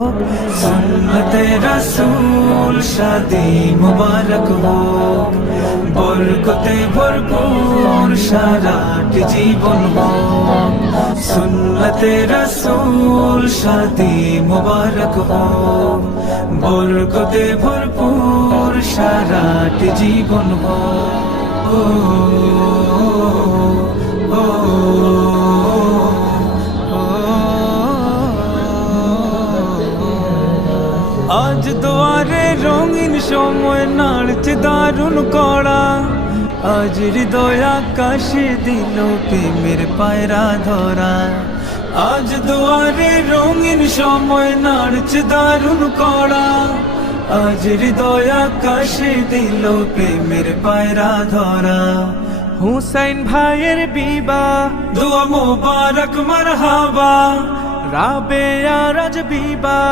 সুন্নতে রাসূল শাদি মুবারক হোক, বরকতে ভরপুর সারাটি জীবন হোক। সুন্নতে রাসূল শাদি মুবারক হোক, বরকতে ভরপুর সারাটি জীবন হোক। আজ দুয়ারে রঙিন সময় নাড়ছে দারুণ কড়া, আজ হৃদয় আকাশে দিল প্রেমের পায়রা ধরা। আজ দুয়ারে রঙিন সময় নাড়ছে দারুণ কড়া, আজ হৃদয় আকাশে দিল প্রেমের পায়রা ধরা। হুসাইন ভাইয়ের বিবাহ, দোয়া মোবারক মারহাবা, রাবেয়া রাজ বিবাহ।